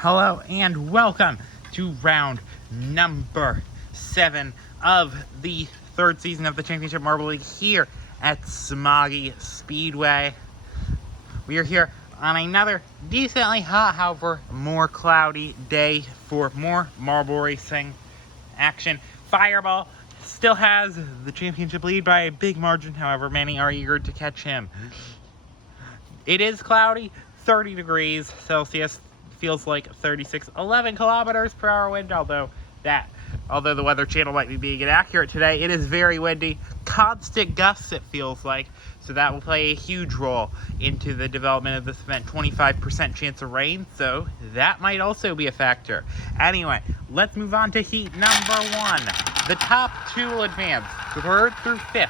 Hello and welcome to round number 7 of the third season of the Championship Marble League here at Smoggy Speedway. We are here on another decently hot, however, more cloudy day for more marble racing action. Fireball still has the championship lead by a big margin, however, many are eager to catch him. It is cloudy, 30 degrees Celsius. Feels like 36, 11 kilometers per hour wind, although the Weather Channel might be being inaccurate today. It is very windy, constant gusts it feels like, so that will play a huge role into the development of this event. 25% chance of rain, so that might also be a factor. Anyway, let's move on to heat number 1. The top 2 will advance, 3rd through 5th,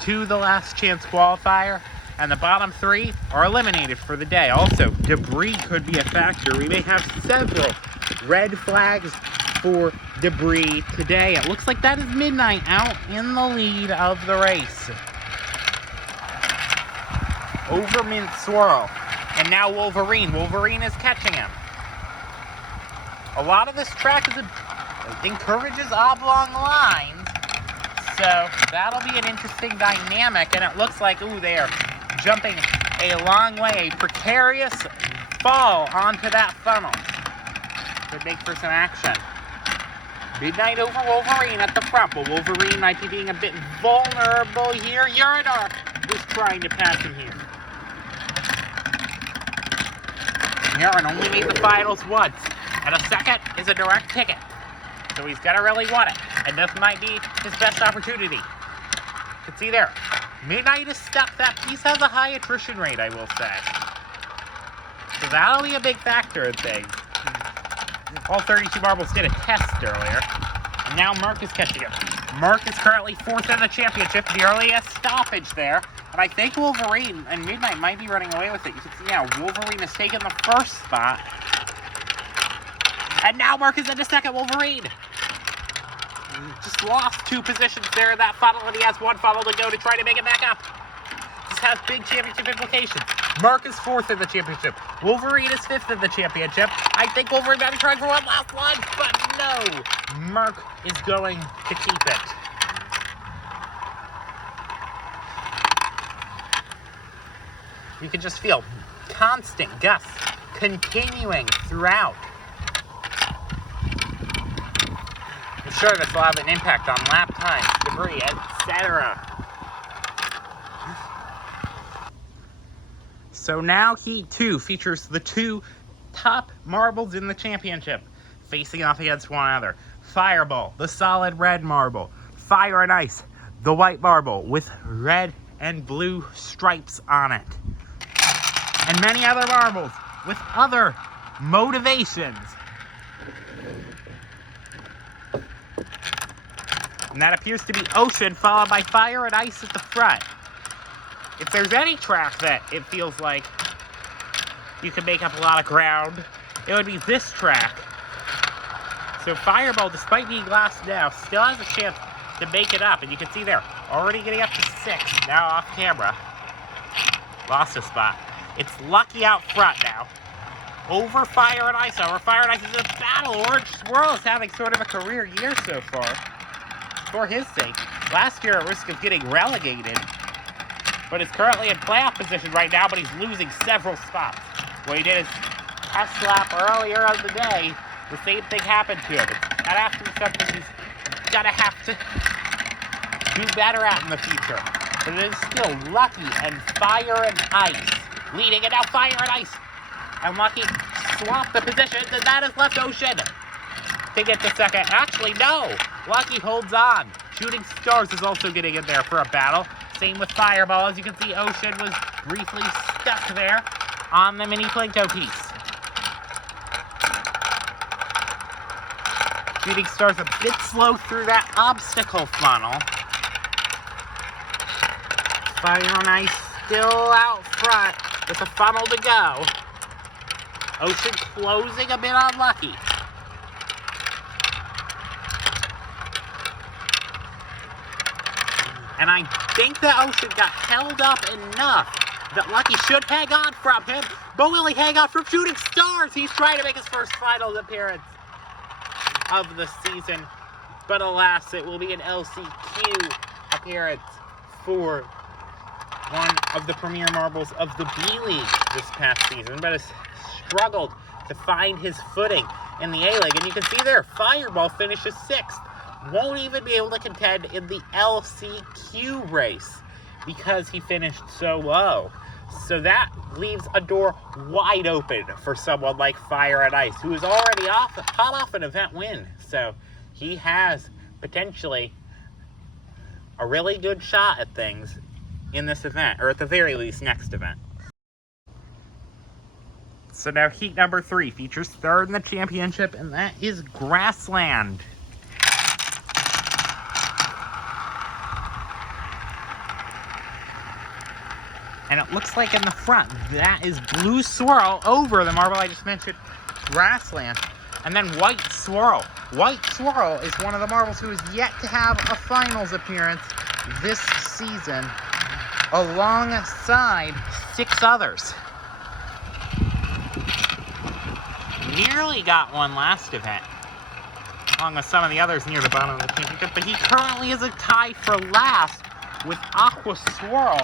to the last chance qualifier. And the bottom 3 are eliminated for the day. Also, debris could be a factor. We may have several red flags for debris today. It looks like that is Midnight out in the lead of the race. Over Mint Swirl. And now Wolverine. Wolverine is catching him. A lot of this track encourages oblong lines. So that'll be an interesting dynamic. And it looks like, they are jumping a long way, a precarious fall onto that funnel. Could make for some action. Midnight over Wolverine at the front, but Wolverine might be being a bit vulnerable here. Uridar is trying to pass him here. Aaron only made the finals once, and a second is a direct ticket. So he's got to really want it, and this might be his best opportunity. You can see there, Midnight is stuck. That piece has a high attrition rate, I will say. So that'll be a big factor in things. All 32 marbles did a test earlier. And now Merc is catching him. Merc is currently 4th in the championship. Nearly a stoppage there. And I think Wolverine and Midnight might be running away with it. You can see now Wolverine has taken the first spot. And now Merc is into second. Wolverine just lost 2 positions there in that funnel, and he has 1 funnel to go to try to make it back up. This has big championship implications. Merc is 4th in the championship. Wolverine is 5th in the championship. I think Wolverine might be trying for one last lunge, but no. Merc is going to keep it. You can just feel constant gusts continuing throughout. I'm sure this will have an impact on lap times, debris, etc. So now Heat 2 features the 2 top marbles in the championship, facing off against one another. Fireball, the solid red marble. Fire and Ice, the white marble with red and blue stripes on it. And many other marbles with other motivations. And that appears to be Ocean, followed by Fire and Ice at the front. If there's any track that it feels like you can make up a lot of ground, it would be this track. So Fireball, despite being last now, still has a chance to make it up. And you can see there, already getting up to 6, now off camera. Lost a spot. It's Lucky out front now. Over Fire and Ice. Over Fire and Ice is a battle. Orange Swirl is having sort of a career year so far. For his sake, last year at risk of getting relegated, but is currently in playoff position right now, but he's losing several spots. What he did is test lap earlier of the day, the same thing happened to him. That has to be something he's gonna have to do better at in the future. But it is still Lucky and Fire and Ice leading, and now Fire and Ice. And Lucky swapped the positions, and that is left Ocean to get the second. Actually, no. Lucky holds on. Shooting Stars is also getting in there for a battle. Same with Fireball. As you can see, Ocean was briefly stuck there on the mini Plinko piece. Shooting Stars a bit slow through that obstacle funnel. Fire and Ice still out front with a funnel to go. Ocean closing a bit on Lucky. And I think that Ocean got held up enough that Lucky should hang on from him. But will he hang on from Shooting Stars? He's trying to make his first finals appearance of the season. But alas, it will be an LCQ appearance for one of the premier marbles of the B-League this past season, but has struggled to find his footing in the A-League. And you can see there, Fireball finishes 6th. Won't even be able to contend in the LCQ race because he finished so low. So that leaves a door wide open for someone like Fire and Ice, who is already hot off an event win. So he has potentially a really good shot at things in this event, or at the very least, next event. So now heat number 3 features 3rd in the championship, and that is Grassland. And it looks like in the front, that is Blue Swirl over the marble I just mentioned, Grassland. And then White Swirl. White Swirl is one of the marbles who is yet to have a finals appearance this season, alongside 6 others. Nearly got one last event, along with some of the others near the bottom of the championship, but he currently is a tie for last with Aqua Swirl.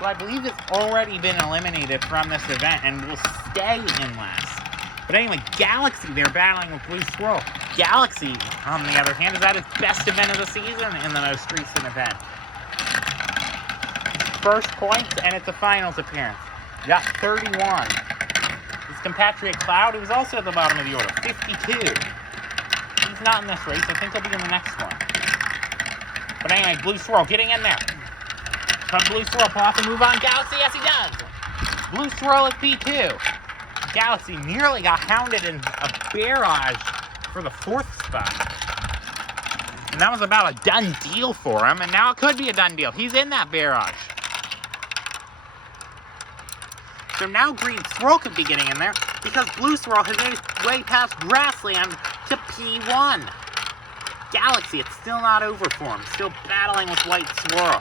So I believe it's already been eliminated from this event and will stay in last. But anyway, Galaxy, they're battling with Blue Swirl. Galaxy, on the other hand, is at its best event of the season in the most recent event. First points, and it's a finals appearance. Got 31. His compatriot Cloud, who was also at the bottom of the order, 52. He's not in this race. I think he'll be in the next one. But anyway, Blue Swirl getting in there. But Blue Swirl pull off and move on Galaxy? Yes, he does. Blue Swirl at P2. Galaxy nearly got hounded in a barrage for the 4th spot. And that was about a done deal for him, and now it could be a done deal. He's in that barrage. So now Green Swirl could be getting in there because Blue Swirl has made his way past Grassland to P1. Galaxy, it's still not over for him. Still battling with White Swirl.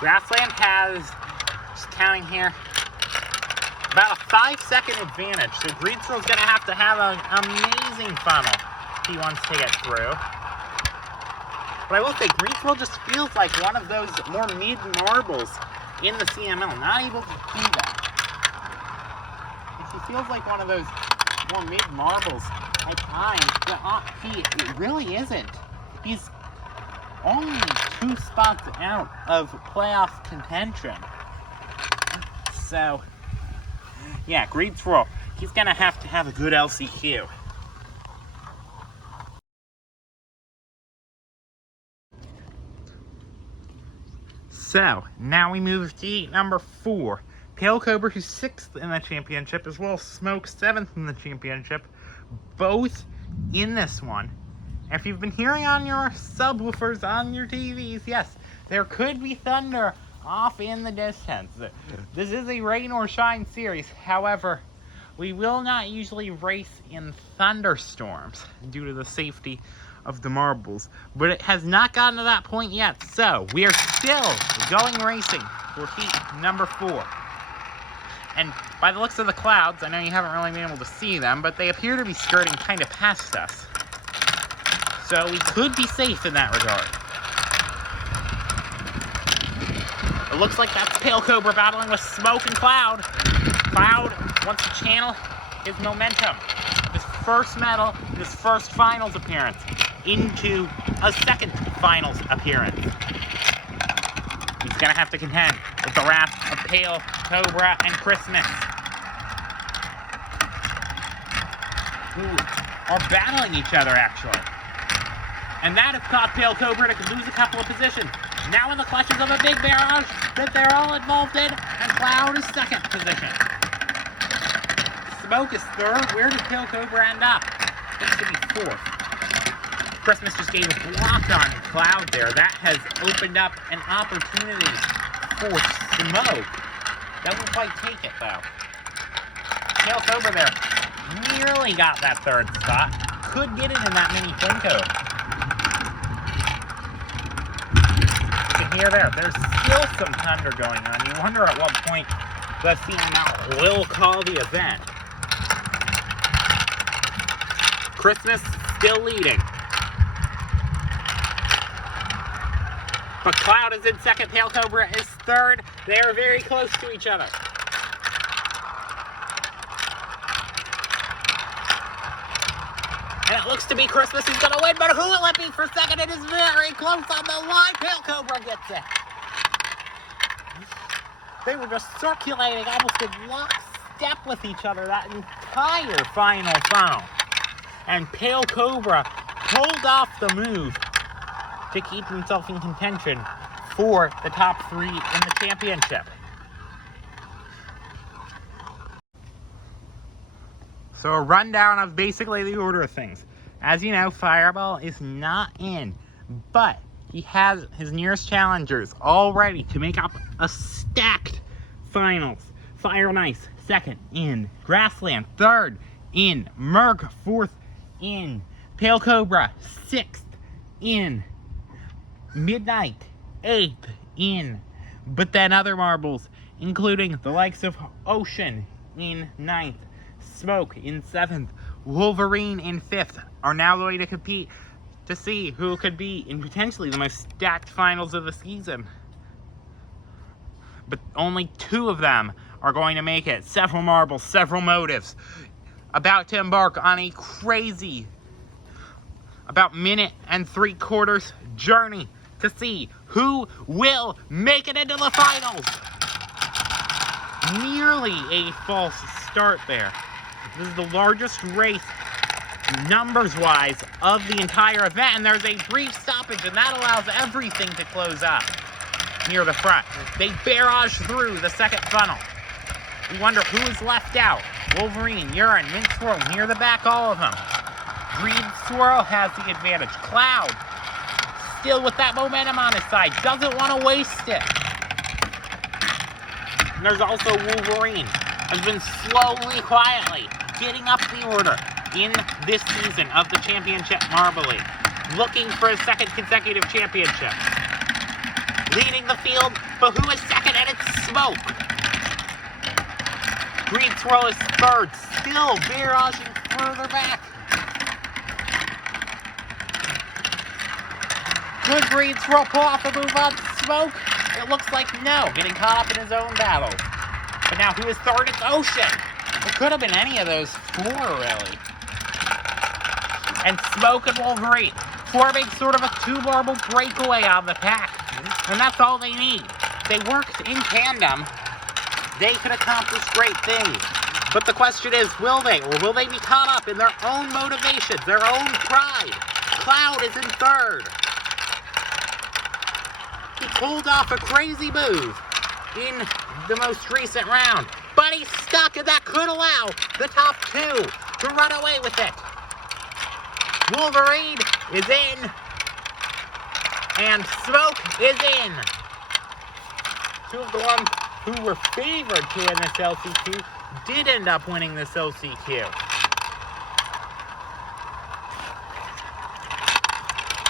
Grassland has, just counting here, about a 5-second advantage. So Green Swirl's going to have an amazing funnel if he wants to get through. But I will say, Green Swirl just feels like one of those more mid-marbles in the CML. Not able to do that. He feels like one of those more mid-marbles at times, but it really isn't. He's only 2 spots out of playoff contention. So, yeah, Green Swirl, he's going to have a good LCQ. So, now we move to heat number 4. Pale Cobra, who's 6th in the championship, as well as Smoke, 7th in the championship, both in this one. If you've been hearing on your subwoofers, on your TVs, yes, there could be thunder off in the distance. This is a rain or shine series. However, we will not usually race in thunderstorms due to the safety of the marbles. But it has not gotten to that point yet. So, we are still going racing for heat number 4. And by the looks of the clouds, I know you haven't really been able to see them, but they appear to be skirting kind of past us. So we could be safe in that regard. It looks like that's Pale Cobra battling with Smoke and Cloud. Cloud wants to channel his momentum, his first medal, his first finals appearance, into a second finals appearance. He's going to have to contend with the wrath of Pale Cobra and Christmas, who are battling each other, actually. And that has caused Pale Cobra to lose a couple of positions. Now in the clutches of a big barrage that they're all involved in, and Cloud is 2nd position. Smoke is 3rd. Where did Pale Cobra end up? Looks to be 4th. Christmas just gave a block on Cloud there. That has opened up an opportunity for Smoke. Doesn't quite take it, though. Pale Cobra there nearly got that 3rd spot. Could get it in that mini Plinko. near there. There's still some thunder going on. You wonder at what point the CML will call the event. Christmas still leading. But Cloud is in second, Pale Cobra is third. They are very close to each other. And it looks to be Christmas is going to win, but who will it be for second? It is very close on the line. Pale Cobra gets it. They were just circulating almost in lockstep with each other that entire final funnel. And Pale Cobra pulled off the move to keep himself in contention for the top 3 in the championship. So a rundown of basically the order of things. As you know, Fireball is not in, but he has his nearest challengers all ready to make up a stacked finals. Fire and Ice, second in. Grassland, third in. Merc, fourth in. Pale Cobra, sixth in. Midnight, eighth in. But then other marbles, including the likes of Ocean in ninth, Smoke in 7th, Wolverine in 5th, are now going to compete to see who could be in potentially the most stacked finals of the season. But only 2 of them are going to make it. Several marbles, several motives. About to embark on a crazy, about minute and 3/4 journey to see who will make it into the finals. Nearly a false start there. This is the largest race, numbers-wise, of the entire event, and there's a brief stoppage, and that allows everything to close up near the front. They barrage through the second funnel. We wonder who is left out. Wolverine, Urine, Mint Swirl, near the back, all of them. Greed Swirl has the advantage. Cloud, still with that momentum on his side, doesn't want to waste it. And there's also Wolverine, has been slowly, quietly getting up the order in this season of the Championship Marble League, looking for his second consecutive championship. Leading the field, but who is second? And it's Smoke. Greed Swirl is third, still barraging further back. Could Greed Swirl pull off the move on Smoke? It looks like no, getting caught up in his own battle. But now who is third? It's Ocean. It could have been any of those 4, really. And Smoke and Wolverine forming sort of a 2-marble breakaway on the pack. And that's all they need. They worked in tandem. They could accomplish great things. But the question is, will they? Or will they be caught up in their own motivations, their own pride? Cloud is in third. He pulled off a crazy move in the most recent round, but he's stuck, and that could allow the top 2 to run away with it. Wolverine is in, and Smoke is in. 2 of the ones who were favored to win this LCQ did end up winning this LCQ.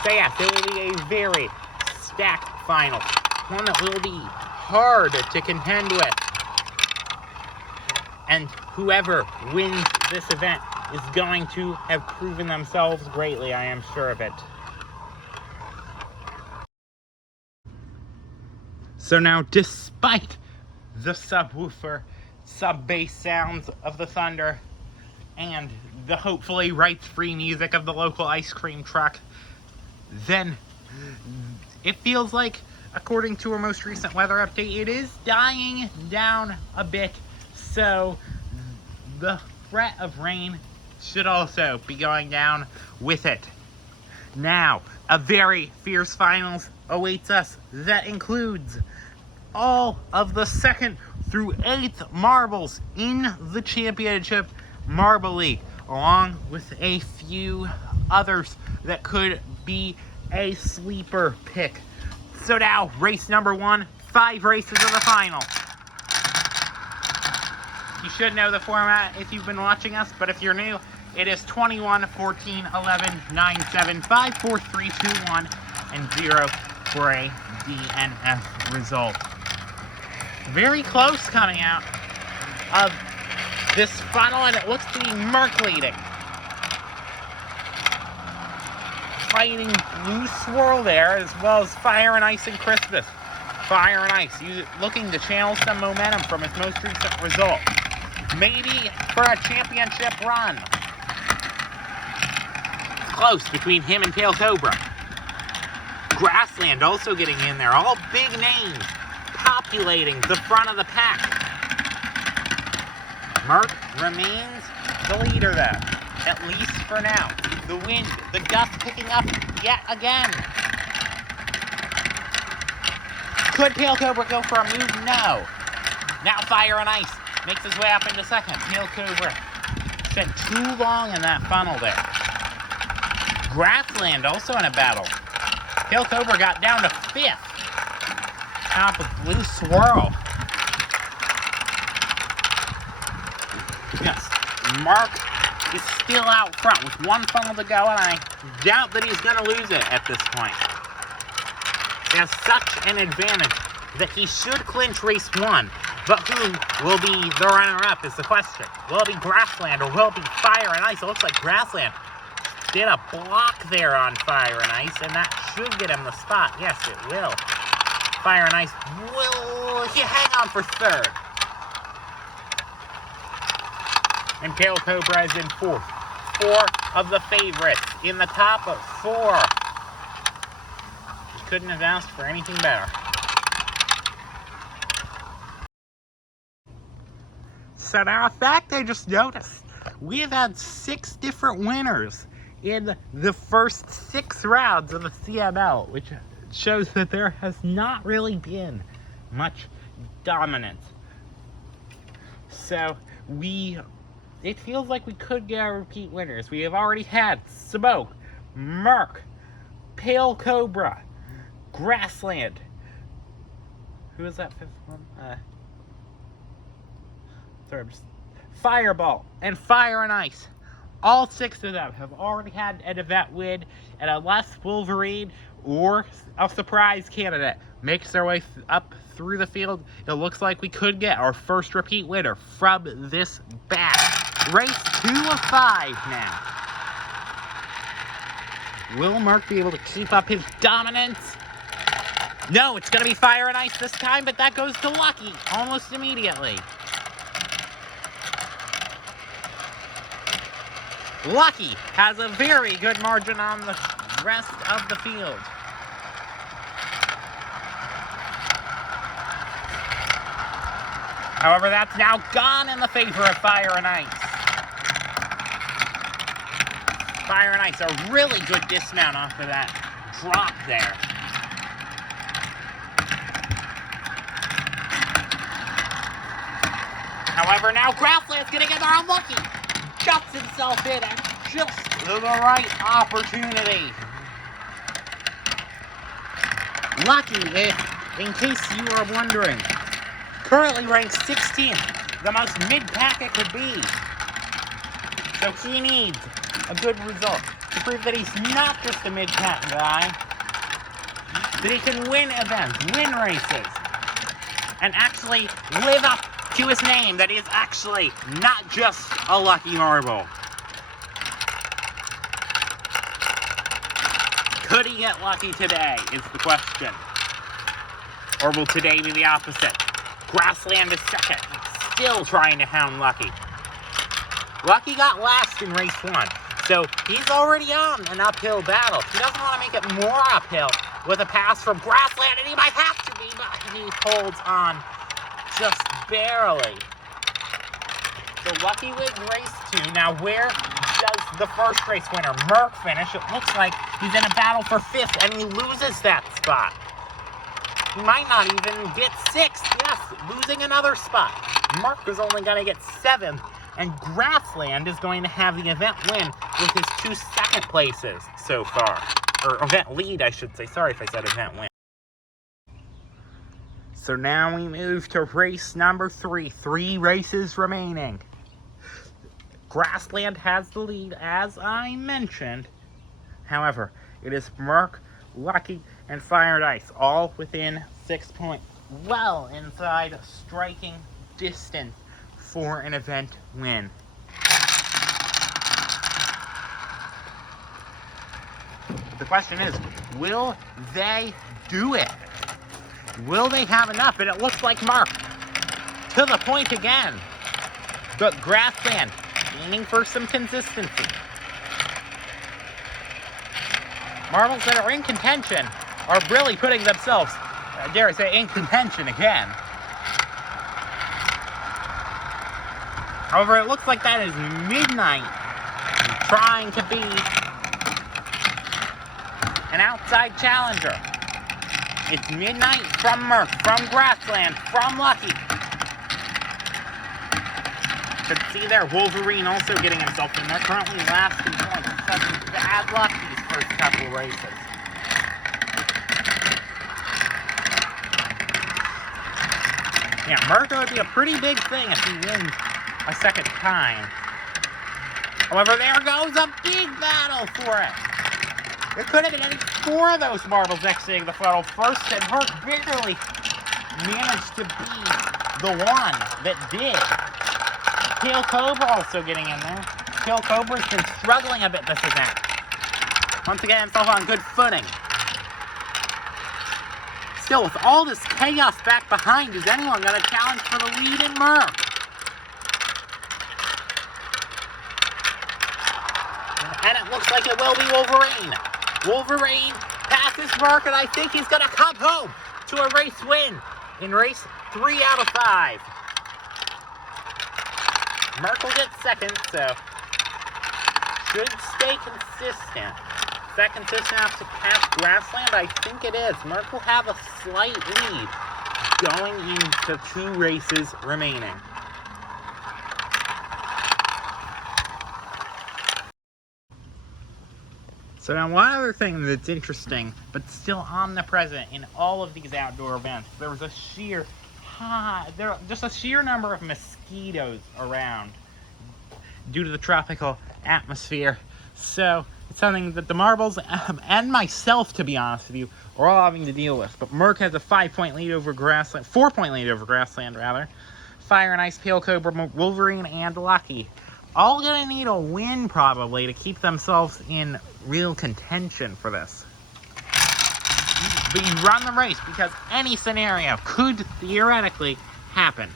So yes, it will be a very stacked final. One that will be hard to contend with. And whoever wins this event is going to have proven themselves greatly, I am sure of it. So now, despite the subwoofer, sub-bass sounds of the thunder, and the hopefully rights-free music of the local ice cream truck, then it feels like, according to our most recent weather update, it is dying down a bit, so the threat of rain should also be going down with it. Now, a very fierce finals awaits us that includes all of the 2nd through 8th marbles in the Championship Marble League, along with a few others that could be a sleeper pick. So now, race number 1, 5 races of the final. You should know the format if you've been watching us, but if you're new, it is 21, 14, 11, 9, 7, 5, 4, 3, 2, 1, and 0 for a DNF result. Very close coming out of this funnel, and it looks to be Merc leading. Fighting Blue Swirl there, as well as Fire and Ice and Christmas. Fire and Ice looking to channel some momentum from his most recent result. Maybe for a championship run. Close between him and Tail Cobra. Grassland also getting in there. All big names populating the front of the pack. Merc remains the leader though, at least for now. The wind, the gust picking up yet again. Could Tail Cobra go for a move? No. Now Fire and Ice makes his way up into second. Tail Cobra spent too long in that funnel there. Grassland also in a battle. Tail Cobra got down to fifth. Top of Blue Swirl. Yes, Mark is still out front with one funnel to go, and I doubt that he's going to lose it at this point. He has such an advantage that he should clinch race one, but who will be the runner-up is the question. Will it be Grassland or will it be Fire and Ice? It looks like Grassland did a block there on Fire and Ice, and that should get him the spot. Yes, it will. Fire and Ice will hang on for third. And Tail Cobra is in fourth. Four of the favorites in the top of four. You couldn't have asked for anything better. So now, a fact I just noticed, we have had 6 different winners in the first 6 rounds of the CML, which shows that there has not really been much dominance. So it feels like we could get our repeat winners. We have already had Smoke, Merc, Tail Cobra, Grassland. Who is that 5th one? Fireball and Fire and Ice. All 6 of them have already had an event win, and unless Wolverine or a surprise candidate makes their way up through the field, it looks like we could get our first repeat winner from this batch. Race 2 of 5 now. Will Merc be able to keep up his dominance? No, it's going to be Fire and Ice this time, but that goes to Lucky almost immediately. Lucky has a very good margin on the rest of the field. However, that's now gone in the favor of Fire and Ice. Fire and Ice, a really good dismount off of that drop there. However, now Grassland's going to get there on Lucky. Shuts himself in at just the right opportunity. Lucky, in case you are wondering, currently ranked 16th, the most mid-pack it could be. So he needs a good result to prove that he's not just a mid-pack guy, that he can win events, win races, and actually live up to his name, that he is actually not just a lucky marble. Could he get lucky today is the question. Or will today be the opposite? Grassland is second, still trying to hound Lucky. Lucky got last in race 1, so he's already on an uphill battle. He doesn't want to make it more uphill with a pass from Grassland, and he might have to be, but he holds on just barely. So Lucky wins race 2. Now where does the first race winner, Merc, finish? It looks like he's in a battle for 5th, and he loses that spot. He might not even get 6th. Yes, losing another spot. Merc is only going to get 7th, and Grassland is going to have the event win with his 2 second places so far. Or event lead, I should say. Sorry if I said event win. So now we move to race number 3. 3 races remaining. Grassland has the lead, as I mentioned. However, it is Merc, Lucky, and Fire and Ice, all within 6 points. Well inside striking distance for an event win. The question is, will they do it? Will they have enough? And it looks like Mark to the point again. But Grassland aiming for some consistency. Marbles that are in contention are really putting themselves, dare I say, in contention again. However, it looks like that is Midnight trying to be an outside challenger. It's Midnight from Merc, from Grassland, from Lucky. You can see there, Wolverine also getting himself in there. Currently last in points. Such bad luck these first couple races. Yeah, Merc would be a pretty big thing if he wins a second time. However, there goes a big battle for it. There could have been any 4 of those marbles exiting the funnel first, and Merc barely managed to be the one that did. Tail Cobra also getting in there. Tail Cobra's been struggling a bit this event. Once again, himself on good footing. Still, with all this chaos back behind, is anyone going to challenge for the lead in Merc? And it looks like it will be Wolverine. Wolverine passes Merc, and I think he's going to come home to a race win in race 3 out of 5. Merc will get second, so should stay consistent. Is that consistent enough to pass Grassland? I think it is. Merc will have a slight lead going into 2 races remaining. So now one other thing that's interesting, but still omnipresent in all of these outdoor events, there was a sheer just a sheer number of mosquitoes around due to the tropical atmosphere. So it's something that the marbles and myself, to be honest with you, are all having to deal with. But Merc has a 5-point lead over Grassland, 4-point lead over Grassland rather. Fire and Ice, Pale Cobra, Wolverine, and Lucky all gonna need a win probably to keep themselves in real contention for this. But you run the race because any scenario could theoretically happen.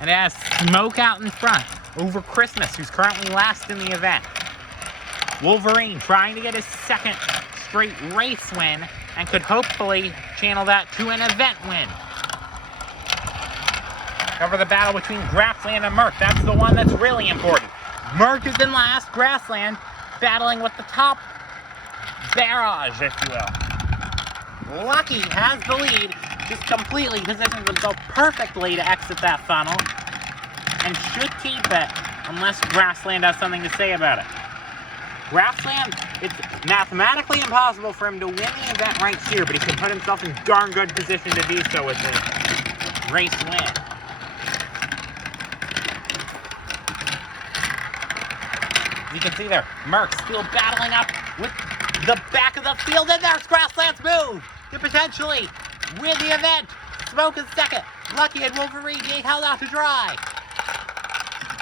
And it has Smoke out in front over Christmas, who's currently last in the event. Wolverine trying to get his 2nd straight race win and could hopefully channel that to an event win. Over the battle between Grassland and Merc, that's the one that's really important. Merc is in last, Grassland battling with the top barrage, if you will. Lucky has the lead, just completely positions himself perfectly to exit that funnel, and should keep it, unless Grassland has something to say about it. Grassland, it's mathematically impossible for him to win the event right here, but he can put himself in darn good position to do so with his race win. As you can see there, Merc still battling up with the back of the field, and there's Grassland's move to potentially win the event. Smoke is 2nd. Lucky and Wolverine being held out to dry.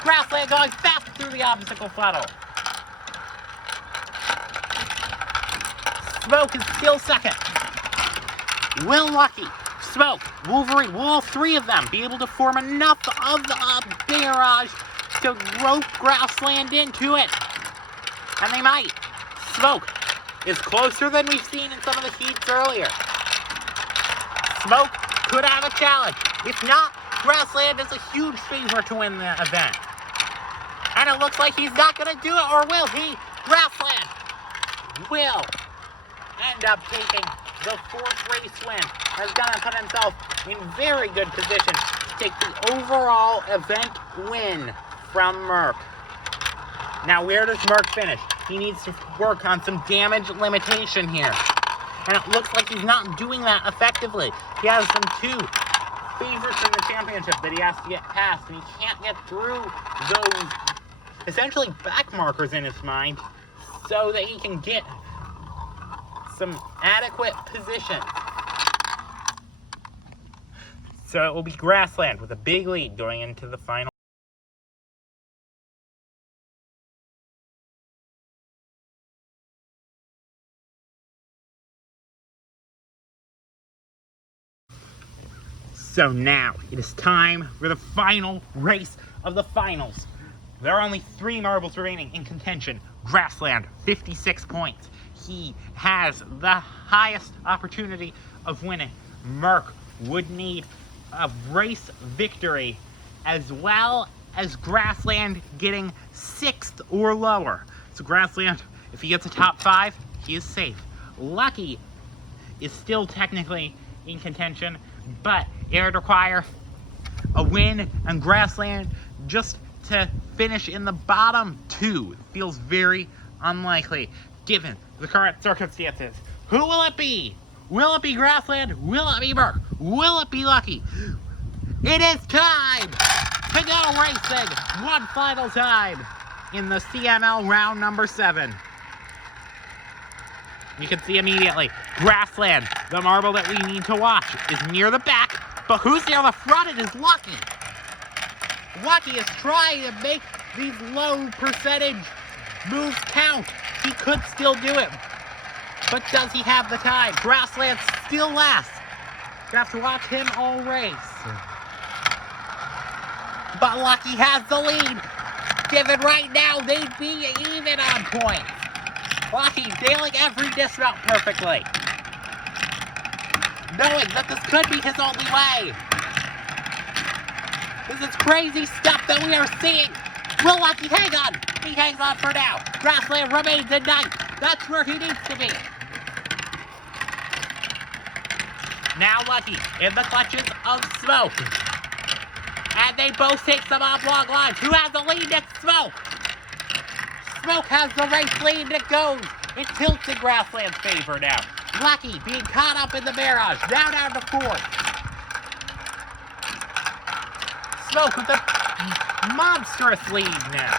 Grassland going fast through the obstacle funnel. Smoke is still 2nd. Will Lucky, Smoke, Wolverine, will all 3 of them be able to form enough of the barrage to rope Grassland into it? And they might. Smoke is closer than we've seen in some of the heats earlier. Smoke could have a challenge. If not, Grassland is a huge favorite to win the event. And it looks like he's not going to do it, or will he? Grassland will end up taking the 4th race win. Is going to put himself in very good position to take the overall event win from Merc. Now, where does Merc finish? He needs to work on some damage limitation here. And it looks like he's not doing that effectively. He has some 2 favorites in the championship that he has to get past, and he can't get through those essentially back markers in his mind so that he can get some adequate position. So it will be Grassland with a big lead going into the final. So now it is time for the final race of the finals. There are only 3 marbles remaining in contention. Grassland, 56 points. He has the highest opportunity of winning. Merc would need a race victory, as well as Grassland getting 6th or lower. So Grassland, if he gets a top 5, he is safe. Lucky is still technically in contention, but it would require a win on Grassland just to finish in the bottom 2. It feels very unlikely given the current circumstances. Who will it be? Will it be Grassland? Will it be Merc? Will it be Lucky? It is time to go racing one final time in the CML round number 7. You can see immediately, Grassland, the marble that we need to watch, is near the back, but who's near the front? It is Lucky. Lucky is trying to make these low percentage moves count. He could still do it, but does he have the time? Grassland still last. You have to watch him all race. But Lucky has the lead. Given right now, they'd be even on point. Lucky nailing every dismount perfectly. Knowing that this could be his only way. This is crazy stuff that we are seeing. Will Lucky hang on? He hangs on for now. Grassland remains in 9th. That's where he needs to be. Now Lucky in the clutches of Smoke. And they both take some oblong lines. Who has the lead? It's Smoke. Smoke has the race lead. It goes. It tilts in Grassland's favor now. Lucky being caught up in the barrage. Now down to 4th. Smoke with a monstrous lead now.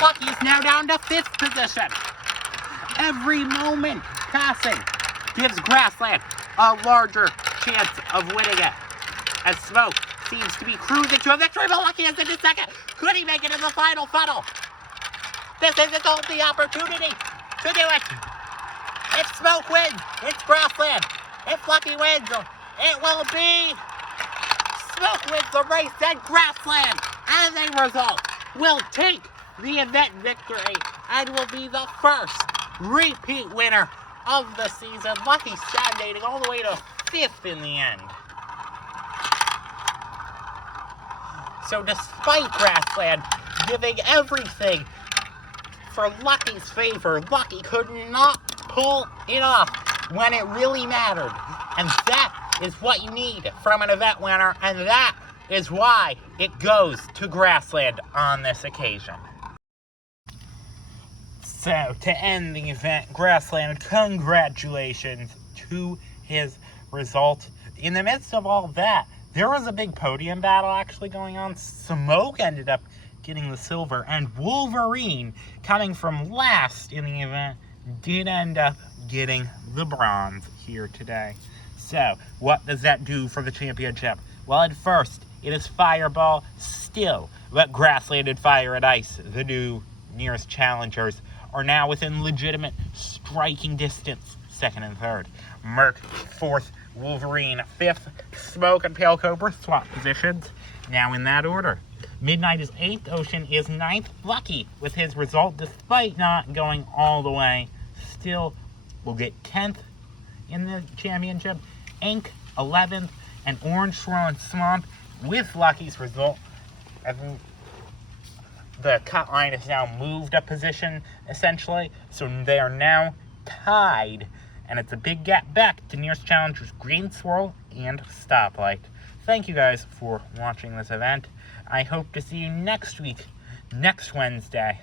Lucky is now down to 5th position. Every moment passing gives Grassland a larger chance of winning it. As Smoke seems to be cruising to a victory, but Lucky is in his 2nd. Could he make it in the final funnel? This is his only opportunity to do it. If Smoke wins, it's Grassland. If Lucky wins, it will be Smoke wins the race, and Grassland, as a result, will take the event victory and will be the first repeat winner of the season. Lucky stagnating all the way to 5th in the end. So despite Grassland giving everything for Lucky's favor, Lucky could not pull it off when it really mattered. And that is what you need from an event winner, and that is why it goes to Grassland on this occasion. So, to end the event, Grassland, congratulations to his result. In the midst of all that, there was a big podium battle actually going on. Smoke ended up getting the silver, and Wolverine, coming from last in the event, did end up getting the bronze here today. So, what does that do for the championship? Well, at first, it is Fireball still, but Grassland and Fire and Ice, the new nearest challengers, are now within legitimate striking distance, 2nd and 3rd. Merc, 4th, Wolverine, 5th, Smoke and Pale Cobra swap positions, now in that order. Midnight is 8th, Ocean is 9th. Lucky, with his result, despite not going all the way, still will get 10th in the championship. Ink, 11th, and Orange Swirl and Swamp, with Lucky's result, the cut line is now moved a position, essentially, so they are now tied, and it's a big gap back to nearest challengers Green Swirl and Stoplight. Thank you guys for watching this event. I hope to see you next week, next Wednesday.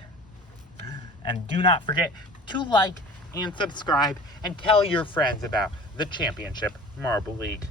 And do not forget to like and subscribe and tell your friends about the Championship Marble League.